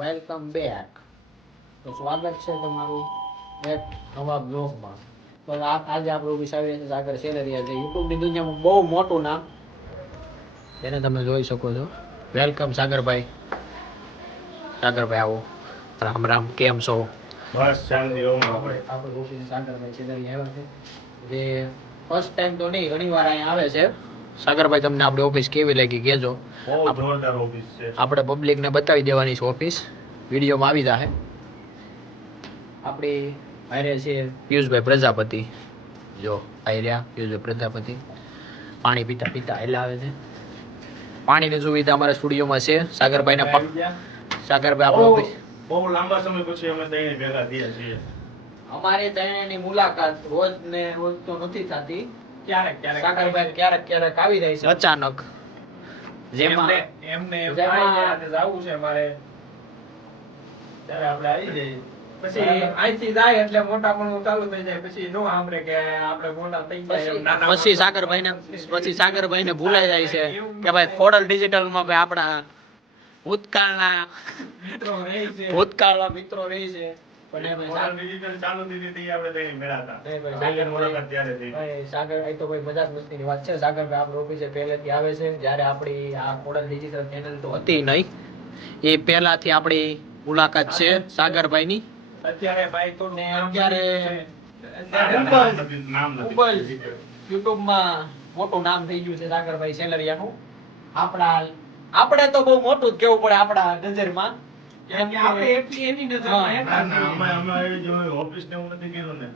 Welcome back. તો સ્વાગત છે તમારું એક નવા બ્લોગમાં. તો આજે આપણો વિષય છે સાગર સેલરિયા, જે યુટ્યુબની દુનિયામાં બહુ મોટું નામ, તેને તમે જોઈ શકો છો. વેલકમ સાગરભાઈ. સાગરભાઈ આવો. રામ રામ, કેમ છો? બસ શાંતિ. આપણે ઓફિસ સાગરભાઈ સેલરિયા આવ્યા છે, જે ફર્સ્ટ ટાઈમ તો નહીં, ઘણી વાર અહીંયા આવે છે. સાગરભાઈ, તમને આપણી ઓફિસ કેવી લાગી કહેજો. બહુ જોરદાર ઓફિસ છે. આપણે પબ્લિકને બતાવી દેવાની છે ઓફિસ, વિડીયોમાં આવી જાહે. આપણી હારે છે પિયુષભાઈ પ્રજાપતિ. જો આર્યા પિયુષભાઈ પ્રજાપતિ પાણી પીતા પીતા એટલે આવે છે. પાણીની સુવિધા અમારા સ્ટુડિયોમાં છે. સાગરભાઈને સાગરભાઈ આપણો ઓફિસ બહુ લાંબા સમય પછી અમે ત્રણે ભેગા થયા છીએ. અમારી ત્રણેયની મુલાકાત રોજ ને રોજ તો નથી થતી, ક્યારેક ક્યારેક સાગરભાઈ ક્યારેક ક્યારેક આવી જાય છે અચાનક. જેમાં એમને જવું છે મારે, ત્યારે આપણે આવી જઈએ. પછી અહીંથી જાય એટલે મોટા પણ ચાલુ થઈ જાય, પછી નો સાંભળે કે આપણે મોટા થઈ ગયા. પછી સાગરભાઈને ભૂલાઈ જાય છે કે ભાઈ ખોડલ ડિજિટલમાં ભાઈ આપણા ભૂતકાળના મિત્રો રહે છે. પણ મોડલ ડિજિટલ ચાલુ થઈ હતી આપણે ત્રણે મેળા હતા. સાગર મુલાકાત ત્યારે થઈ. સાગર એ તો કોઈ મજાક મસ્તીની વાત છે. સાગરભાઈ આપણે ઓફિસે પહેલેથી આવે છે. જ્યારે આપણી આ ખોડલ ડિજિટલ ચેનલ તો હતી નહીં, એ પહેલાથી આપણી મુલાકાત છે સાગરભાઈની. અત્યારે ભાઈ તો ને અત્યારે નામ Google, નથી. યુટ્યુબમાં મોટું નામ થઈ ગયું છે સાગરભાઈ સેલરિયાનું. આપણે તો બહુ મોટું જ કેવું પડે આપણા નજરમાં. કેમ કે આપણે એટલી એની નજરમાં ના, ના, અમે આવી જો ઓફિસ ને એવું નથી કીધું ને.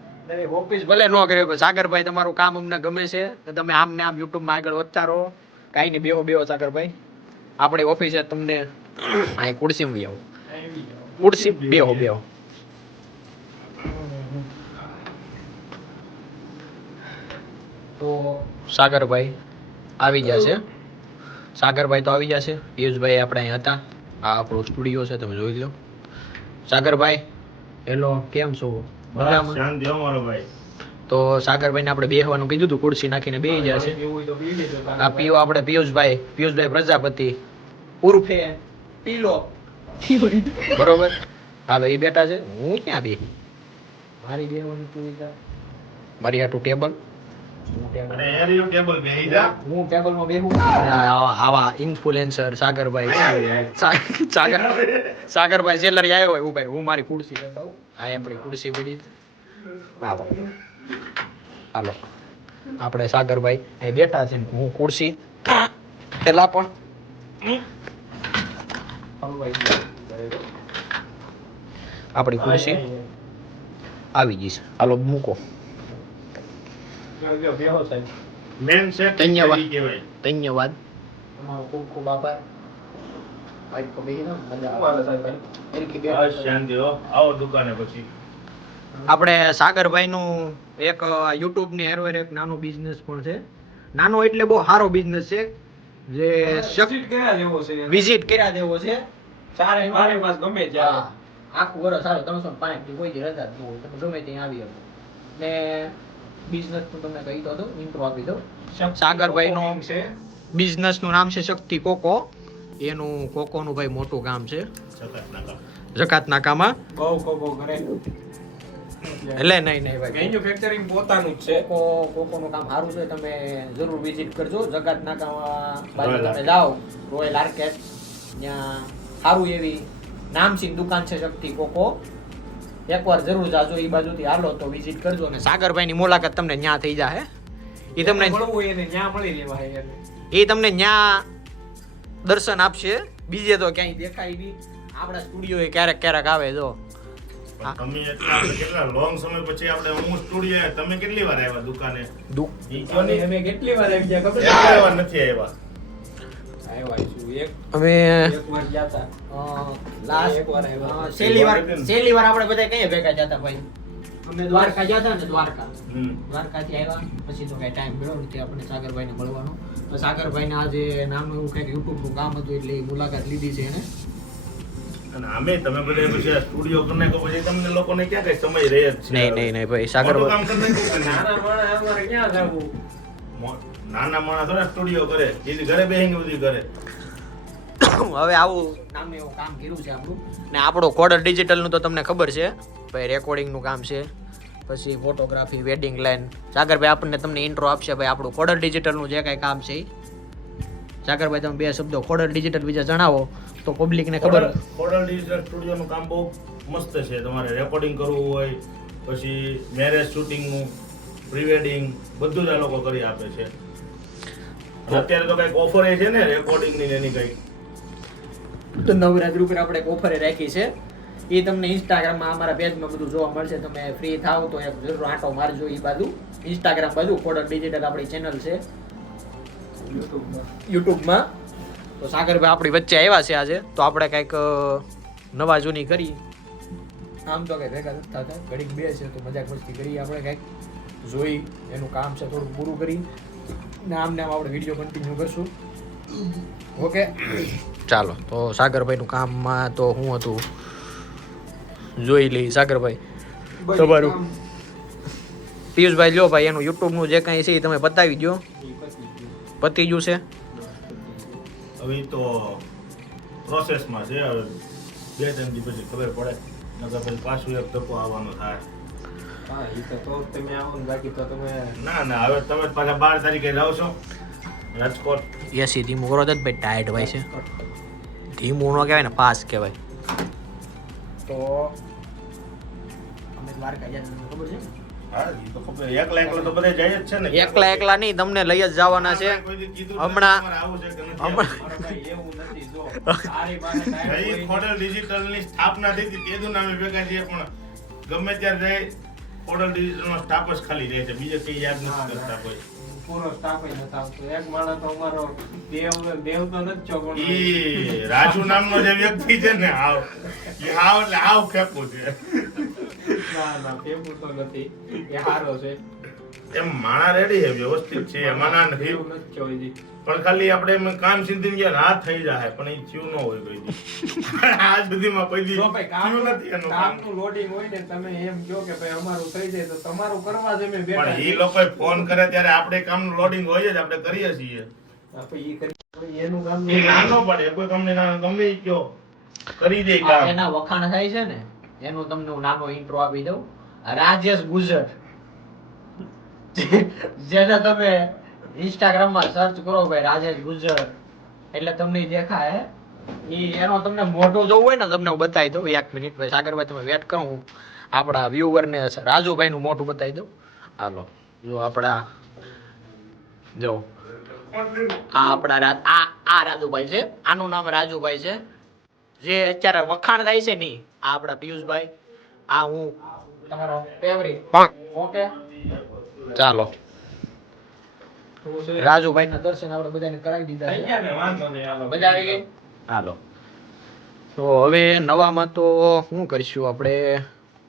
ઓફિસ ભલે ન કર્યો, પણ સાગરભાઈ તમારું કામ અમને ગમે છે, તો તમે આમ ને આમ યુટ્યુબમાં આગળ વધતા રહો. કાંઈ નહીં, બેહો સાગરભાઈ. આપણી ઓફિસે તમને અહીં ખુરશીમાં બી આવો, ખુરશી બેહો. તો સાગરભાઈ આવી જશે. સાગરભાઈ તો આવી જશે. પિયુષભાઈ આપણે અહીં હતા. આ આપણો સ્ટુડિયો છે, તમે જોઈ લો. સાગરભાઈ હેલો, કેમ છો? મજામાં? શાંતિ અમારો ભાઈ. તો સાગરભાઈને આપણે બેહવાનું કીધું હતું, ખુરશી નાખીને બેહી જશે. આ પીઓ આપણે પિયુષભાઈ પ્રજાપતિ ઉર્ફે પીલો, બરોબર. હાલો, એ બેઠા છે. હું ક્યાં બે મારી બેહવાની સુવિધા, મારી હાટું ટેબલ. અને એરિયો ટેબલ બેહી જા. હું ટેબલમાં બેહું. આવા ઇન્ફ્લુએન્સર સાગરભાઈ સેલરી આવ્યો હોય, ભાઈ હું મારી ખુરશી લેતા આવું. આ આપણી ખુરશી પડી. હાલો, આપણે સાગરભાઈ અહીં બેઠા છે. હું ખુરશી પેલા પણ આપણી ખુરશી આવી ગઈ છે. હાલો મૂકો. મેન સેટ ધન્યવાદ. ઈ કહેવાય. ધન્યવાદ. તમારો ખૂબ ખૂબ આભાર. ભાઈ તો બેહી ના મજા આવે. બસ શાંતિ હો. આવો દુકાને પછી. આપણે સાગરભાઈનું એક યુટ્યુબની હેરવેર એક નાનો બિઝનેસ પણ છે. નાનો એટલે બહુ સારો બિઝનેસ છે, જે વિઝિટ કર્યા જેવો છે. ચારે માસ ગમે ત્યારે આખું વર્ષ સારું 365 થી કોઈ દી રજા જ ન હોય, તમે ગમે ત્યાં આવી શકો. ને બિઝનેસ નું તમને કહી દો, ઇન્ટ્રો આપી દો. સાગરભાઈનું બિઝનેસનું નામ છે શક્તિ કોકો. એનું કોકોનું ભાઈ મોટું કામ છે જકાત નાકામાં. બહુ કરે એટલે નહીં ભાઈ, મેન્યુફેક્ચરિંગ પોતાનું જ છે. કોકોનું કામ સારું છે. તમે જરૂર વિઝિટ કરજો. જકાત નાકામાં બાજુ તમે જાઓ, રોયલ આર્કેટ, ત્યાં સારું એવી નામચીન દુકાન છે શક્તિ કોકો. એકવાર જરૂર જાજો એ બાજુથી હાલો તો વિઝિટ કરજો. ને સાગરભાઈની મુલાકાત તમને ન્યા થઈ જાય. એ તમને મળવું એને ન્યા મળી લેવાય એને. એ તમને ન્યા દર્શન આપશે. બીજે તો ક્યાંય દેખાય નહીં. આપણા સ્ટુડિયો એ ક્યારેક ક્યારેક આવે. જો તમે કેટલા લોંગ સમય પછી આપણે હું સ્ટુડિયો તમે કેટલી વાર આવ્યા દુકાને? અમે કેટલી વાર આવી ગયા ખબર છે? કેટલી વાર નથી આવ્યા? આવ્યા છું એક અમે વાર ગયા હતા. છેલ્લી વાર આપણે બધા કઈ ભેગા જતા ભાઈ? અમે દ્વારકા ગયા હતા ને. દ્વારકાથી આવ્યા પછી તો કઈ ટાઈમ મળ્યો નથી આપણે સાગરભાઈને મળવાનો. તો સાગરભાઈને આજે નાનું એવું કઈક યુટ્યુબનું કામ હતું, એટલે મુલાકાત લીધી છે એને. અને અમે તમે બધા પછી સ્ટુડિયો કરીને કહો પછી તમને લોકોને ક્યાં કઈ સમય રહે જ છે? નહીં ભાઈ, મોટું કામ સાગરભાઈ કરી નાખ્યું. નાના માણસ અમારે ક્યાં જવું? નાના માણસ થોડા સ્ટુડિયો કરે, એ ઘરે બેહીને બધું કરે. હવે આવું નામનું એવું કામ કર્યું છે આપણું. ને આપણું કોડર ડિજિટલનું તો તમને ખબર છે ભાઈ, રેકોર્ડિંગનું કામ છે, પછી ફોટોગ્રાફી, વેડિંગ લાઈન. સાગરભાઈ આપણને તમને ઇન્ટ્રો આપશે ભાઈ આપણું કોડર ડિજિટલનું જે કાંઈ કામ છે. સાગરભાઈ તમે બે શબ્દો કોડર ડિજિટલ વિશે જણાવો તો પબ્લિકને ખબર. કોડલ ડિજિટલ સ્ટુડિયોનું કામ બહુ મસ્ત છે. તમારે રેકોર્ડિંગ કરવું હોય, પછી મેરેજ શૂટિંગનું, પ્રી વેડિંગ, બધું જ આ લોકો કરી આપે છે. અને અત્યારે તો કંઈક ઓફર છે ને રેકોર્ડિંગની ને એની કંઈક. તો નવરાત્રી ઉપર આપણે એક ઓફરે રાખી છે, એ તમને ઇન્સ્ટાગ્રામમાં અમારા પેજમાં બધું જોવા મળશે. તમે ફ્રી થાવ તો એક જરૂર આંટો મારજો એ બાજુ, ઇન્સ્ટાગ્રામ બાજુ કોડર ડિજિટલ આપણી ચેનલ છે યુટ્યુબમાં. તો સાગરભાઈ આપણી વચ્ચે આવ્યા છે આજે, તો આપણે કંઈક નવા જૂની કરી. આમ તો કંઈ ભેગા નથી થતા, ઘડીક બે છે તો મજાક મસ્તી કરી. આપણે કંઈક જોઈ એનું કામ છે થોડુંક પૂરું કરી ને આમ આપણે વિડીયો કન્ટિન્યુ કરશું. ઓકે ચાલો. તો સાગરભાઈનું કામમાં તો શું હતું જોઈ લઈ. સાગરભાઈ તમારું પિયુષભાઈ લ્યો ભાઈ, એનું યુટ્યુબનું જે કાંઈ છે એ તમે બતાવી દો. પતી ગયું છે હવે ઈ તો પ્રોસેસમાં છે. હવે 2-3 દી પછી ખબર પડે, નકર પછી પાછું એક ધક્કો આવવાનો થાય. હા ઈ તો તમે આવો ને, બાકી તો તમે ના હવે તમે પાછા 12 તારીખે જાઓ છો રાજકોટ. એસી ધીમું કરો તો જ ભાઈ ટાયર્ડ હોય છે. ધીમું ન કહેવાય ને, પાસ કહેવાય. તો અમે દ્વારકા ગયા તમને ખબર છે? હા ઈ તો ખબર. એકલા તો બધે જાય જ છે ને. એકલા નહીં, તમને લઈ જ જવાના છે કોઈ દી કીધું હમણાં. તમારે આવું છે કે નથી હમણાં. આવવું? અરે ભાઈ એવું નથી. જો સારી બાને ટાઈમ ભાઈ હોય ખોડલ ડિજિટલની સ્થાપના થઈ હતી તેનું નામે ભેગા છીએ, પણ ગમે ત્યારે જાય ખોડલ ડિજિટલનો સ્ટાફ જ ખાલી રહે છે, બીજે કઈ યાદ નથી કરતા કોઈ. પૂરો સ્ટાફ જ નથી આવતો. એક માણસ તો અમારો દેવ તો નથી છો, પણ ઈ રાજુ નામનો જે વ્યક્તિ છે ને, આવ એટલે આવ ફેંકવું છે. ના પેપર તો નથી. એ હારો છે. એમ માણા રેડી છે, વ્યવસ્થિત છે, એમાં ના નથી. એવું નથી છો હજી. પણ ખાલી આપણે એમ કામ સીધી ગયા હાથ થઈ જાય, પણ એ થયું ન હોય કોઈ દી. આજ સુધીમાં કોઈ દી જો ભાઈ થયું નથી એનું કામ. કામનું લોડિંગ હોય ને, તમે એમ કહો કે ભાઈ અમારું થઈ જાય તો તમારું કરવા જ અમે બેઠા પણ છીએ. એ લોકો ફોન કરે ત્યારે આપણે કામનું લોડિંગ હોય જ, આપણે કરીએ છીએ. આપણે ઈ કરી એનું કામ એ નાનો પડે, કોઈ કંપની ગમે ઈ કયો કરી દે આ કામ. એના વખાણ થાય છે ને, એનું તમને હું નાનો ઇન્ટ્રો આપી દઉં. રાજેશ ગુજર, જેને તમે ઇન્સ્ટાગ્રામમાં સર્ચ કરો ભાઈ રાજેશ ગુજર, એટલે તમને ઈ દેખાય. ઈ એનો તમને મોઢો જોવું હોય ને, તમને હું બતાવી દઉં. 1 મિનિટ ભાઈ સાગરભાઈ તમે વેટ કરો, હું આપણા વ્યુઅરને રાજુભાઈનું મોઢું બતાવી દઉં. હાલો જો આપણા જો આ આપણા આ રાજુભાઈ છે, આનું નામ રાજુભાઈ છે. જે અત્યારે વખાણ થાય છે ને, આ આપણા પિયુષભાઈ, આ હું તમારો ફેવરિટ. ઓકે ચાલો, રાજુભાઈ ના દર્શન આપણે બધાને કરાવી દીધા થઈ છે. ગયા ને, વાંધો નહીં. હાલો. મજા આવી ગઈ. હાલો તો હવે નવામાં તો શું કરીશું આપણે?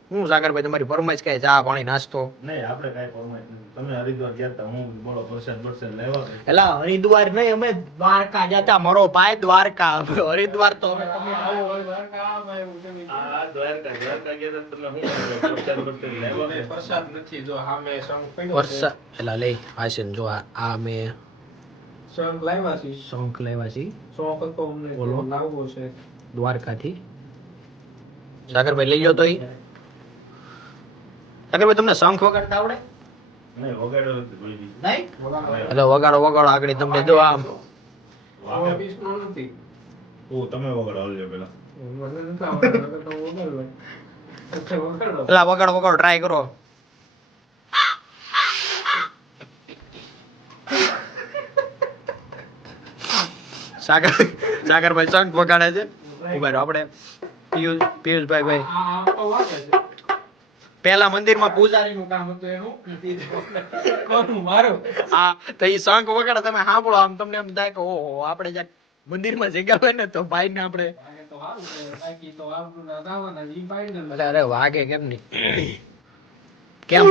શું સાગરભાઈ તમારી ફરમાઈશ કઈ ચા પાણી નાસ્તો? નહીં આપણે કાંઈ ફરમાઈશ નથી. તમે હરિદ્વાર ગયા હતા, હું બોલો પ્રસાદ લેવા ગયો. એલા હરિદ્વાર નહીં, અમે દ્વારકા જતા. મારો ભાઈ દ્વારકા, હરિદ્વાર તો અમે આવો હોય દ્વારકા, આવો એવું તમે આ દ્વારકા ગયા હતા, તમે શું પ્રસાદ લેવા ગયા? પ્રસાદ નથી. જો સામે શંખ પડ્યો છે. વર્ષા એલા લઈ આશન જો આ મેં શંખ લાવ્યા છે. શંખ લેવા છીએ શોખ હતો અમને તો બોલો. લાવવો છે. દ્વારકાથી. સાગરભાઈ લઈ ગયો તો ઈ. સાગરભાઈ તમને શંખ વગાડતા આવડે? નહીં વગાડ્યો નથી કોઈ દી. નહીં? વગાડો. એટલે વગાડો આગળ તમને જો આમ આવો પીસનો નથી. તમે વગાડો આવજો પેલા. મને નથી આવડતું. નકર તો હું વગાડું. એટલે વગાડો. એલા વગાડો ટ્રાય કરો. સાગરભાઈ શંખ વગાડે છે. ઉભા રહો, આપણે પિયુષભાઈ આ તો વાગે છે. પહેલા મંદિરમાં પૂજારીનું કામ હતું એનું. કોનું? મારું. હા તો ઈ શંખ વગાડે, તમે સાંભળો આમ તમને એમ થાય કે ઓહો, આપણે જ્યાં મંદિરમાં જગ્યા હોય ને તો ભાઈને આપણે વાગે તો સારું છે. બાકી તો આવડું ના આવવાના. ઈ પાડી દે. અરે વાગે કેમ નહીં? કેમ?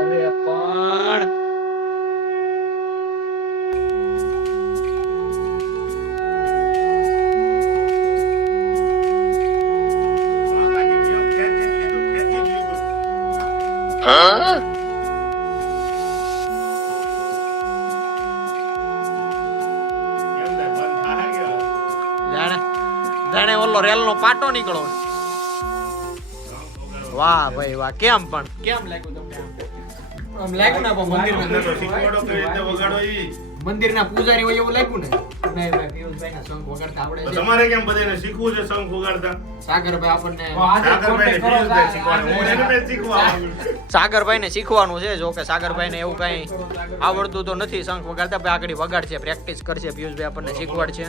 અરે પણ માતાજી ગયો, ખેંચી લીધું. કેમ થાય? બંધ થાય ગયો? જાણે ઓલો રેલનો પાટો નીકળો. વાહ ભાઈ વાહ. કેમ લાગ્યું તમને આમ લાગ્યું ને મંદિરમાં તો શીખવાડો કઈ રીતે વગાડો ઈ. મંદિરના પૂજારી હોય એવું લાગ્યું ને. નહીં ભાઈ પિયુષભાઈના શંખ વગાડતા આવડે તો છે. તમારે કેમ બધાને શીખવું છે શંખ વગાડતા? સાગરભાઈ આપણને સાગરભાઈને શીખવાનું છે. જો કે સાગરભાઈને એવું કઈ આવડતું તો નથી શંખ વગાડતા, પણ આગળ વગાડશે, પ્રેક્ટિસ કરશે. પિયુષભાઈ આપણને શીખવાડશે.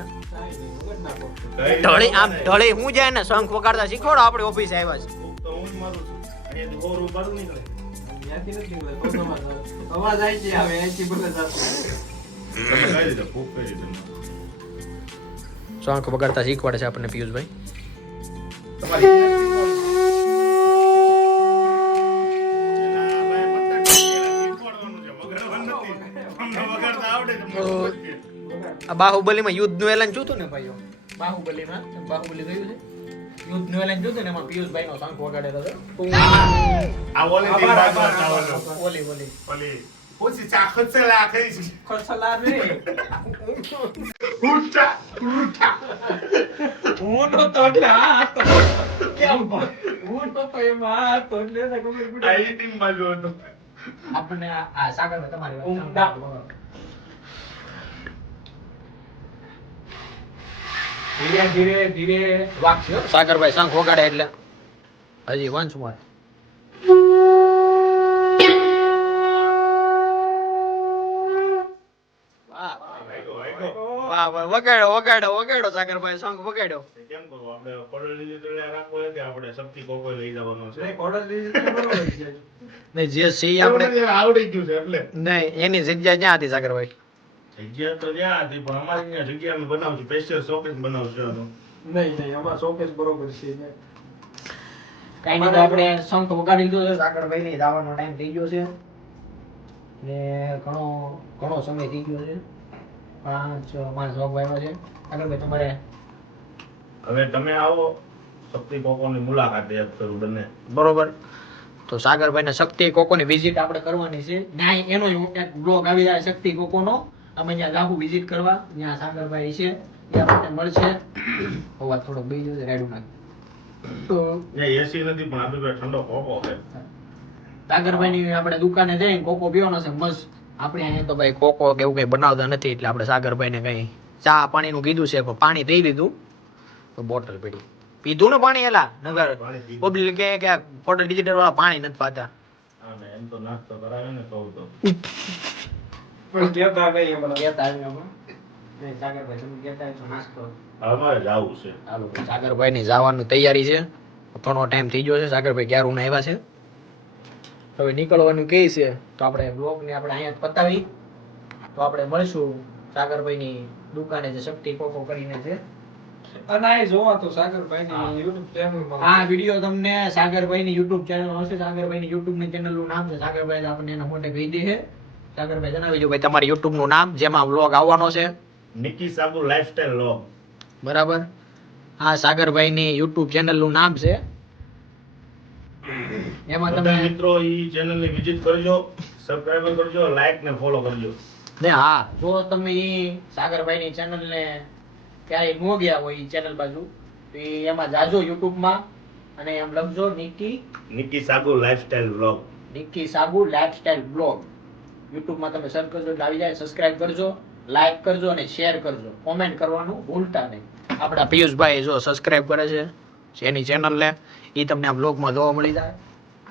ઢળી આમ ઢળી હું જાય ને શંખ વગાડતા શીખવાડો. આપણી ઓફિસે આવ્યા છે. તો હું જ મારું છું. અહીંયાથી ગોરું બારું નીકળે. અવાજ આવી છે હવે અહીંથી બોલે જાતો. તમે કઈ રીતે ફૂંક કરી તમે? શંખ વગાડતા શીખવાડે છે આપણને પિયુષભાઈ. તમારી એલા ભાઈ પત્તા શીખવાડવાનું છે, વગાડવાનું નથી. તમને વગાડતા આવડે છે, મને પૂછીએ. આ બાહુબલીમાં યુદ્ધનું એલાન જોતું ને ભાઈઓ. બાહુબલી જોયું છે. યુદ્ધનું એલાન જોતું ને એમાં પિયુષભાઈનો શંખ વગાડેલો હતો. આ ઓલી ટીમ બાજુ આવવાનો. ઓલી ઓલી ઓછી ચાખત છે લાખઈ છે. ખસલા રે ઉઠા હું તો એટલે આ તો કેમ હું તો એમાં આ તો એટલે ખબર પડી. આ ટીમ બાજુ હતો. આપણને આ સાગરભાઈ તમારી વાત ઊંઘતા. ધીરે ધીરે વાગશે હો. સાગરભાઈ શંખ વગાડે એટલે હજી વંશ more. વાહ વાહ વગાડો સાગરભાઈ શંખ વગાડ્યો. કેમ કરવું આપણે પડેલ લીધી તો રાખવો હોય કે આપણે શક્તિ કોકો લઈ જવાનો છે? ઓર્ડર લીધી તો બરોબર છે. નહીં જે સી આપણે આવડી ગયું છે એટલે નહીં એની જગ્યા ક્યાં હતી સાગરભાઈ? જગ્યા તો જ્યાં હતી પણ અમારી ત્યાં જગ્યા અમે બનાવશું, સ્પેશિયલ શોપીસ બનાવશું. નહીં અમારા શોકેસ બરોબર છે. કઈ નહીં તો આપણે શંખ વગાડી લીધો છે. સાગરભાઈ ને જવાનો ટાઈમ થઈ ગયો છે ને ઘણો સમય થઈ ગયો છે. 5 માણસ વાગ્યો છે. સાગરભાઈ તમારે હવે તમે આવો શક્તિ કોકોની મુલાકાત એક કરું બંને. બરોબર. તો સાગરભાઈ ને શક્તિ કોકોની વિઝિટ આપણે કરવાની છે. ના એનો એક બ્લોગ આવી જાય શક્તિ કોકોનો. અમે ત્યાં જાહુ વિઝિટ કરવા. ત્યાં સાગરભાઈ છે એ આપણને મળશે. અવાજ થોડો બેસી જશે રેડું નાખ. તો ત્યાં એસી નથી પણ આપણી પાસે ઠંડો કોકો છે. સાગરભાઈ ની આપણે દુકાને જઈને કોકો પીવાનો છે મસ્ત. આપણે અહીંયા તો ભાઈ કોકો કે એવું કઈ બનાવતા નથી એટલે આપણે સાગરભાઈ ને કઈ ચા પાણીનું કીધું છે પણ પાણી પી લીધું તો બોટલ પડી. પીધું ને પાણી એલા નગર પબ્લિક કે ફોટો ડિજિટલ વાળા પાણી નથી પાતા. હા ને એમ તો નાસ્તો કરાવે ને કહું તો. પણ કેતા નહીં હમણાં. કહેતા આવ્યા અમે. નહીં, સાગરભાઈ તમે કહેતા આવ્યા છો નાસ્તો. અમારે જવું છે. ચાલો ભાઈ, સાગરભાઈ ની જવાની તૈયારી છે. ઘણો ટાઈમ થઈ ગયો છે. સાગરભાઈ ક્યારું ના આવ્યા છે. હવે નીકળવાનું કે છે તો આપણે બ્લોગ ને આપણે અહીંયા જ પતાવી. તો આપણે મળશું સાગરભાઈ ની દુકાને જે શક્તિ કોકો કરીને છે. અને આ જોવા તો સાગરભાઈની YouTube ચેનલમાં આ વિડિયો તમને સાગરભાઈ ની YouTube ચેનલ હશે. સાગરભાઈ ની YouTube ની ચેનલ નું નામ છે. સાગરભાઈ આપણને એના મોઢે કહી દે છે. સાગરભાઈ જણાવી દો ભાઈ તમારી YouTube નું નામ જેમાં વ્લોગ આવવાનો છે. નિકી સાબુ લાઈફસ્ટાઈલ લોગ. બરાબર. આ સાગરભાઈ ની YouTube ચેનલ નું નામ છે. એમાં બધા તમે મિત્રો ઈ ચેનલ ની વિઝિટ કરજો, સબસ્ક્રાઇબ કરજો, લાઈક ને ફોલો કરજો. ને હા જો તમે ઈ સાગરભાઈ ની ચેનલ ને ક્યારેય નો ગયા હોય ઈ ચેનલ બાજુ તો ઈ એમાં જાજો YouTube માં અને એમ લખજો નિકી સાબુ લાઈફસ્ટાઈલ વ્લોગ. નિકી સાબુ લાઈફસ્ટાઈલ બ્લોગ. YouTube માં તમે સર્ચ કરજો એટલે આવી જાય. સબસ્ક્રાઇબ કરજો, લાઈક કરજો અને શેર કરજો. કોમેન્ટ કરવાનું ભૂલતા નહીં. આપણા પિયુષભાઈ જો સબસ્ક્રાઇબ કરે છે એની ચેનલ ને ઈ તમને આ બ્લોગ માં જોવા મળી જાય.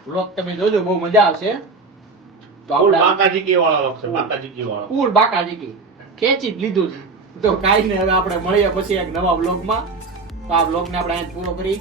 બ્લોગ તમે જોજો બહુ મજા આવશે. તો ફૂલ આપણે બાકાજીકી વાળો લોગ છે, બાકાજીકી વાળો. ફૂલ બાકાજીકી ખેંચી જ લીધું છે. તો કાંઈ નહીં, હવે આપણે મળીએ પછી એક નવા બ્લોગમાં. તો આ બ્લોગને આપણે અહીંયા જ પૂરો કરી.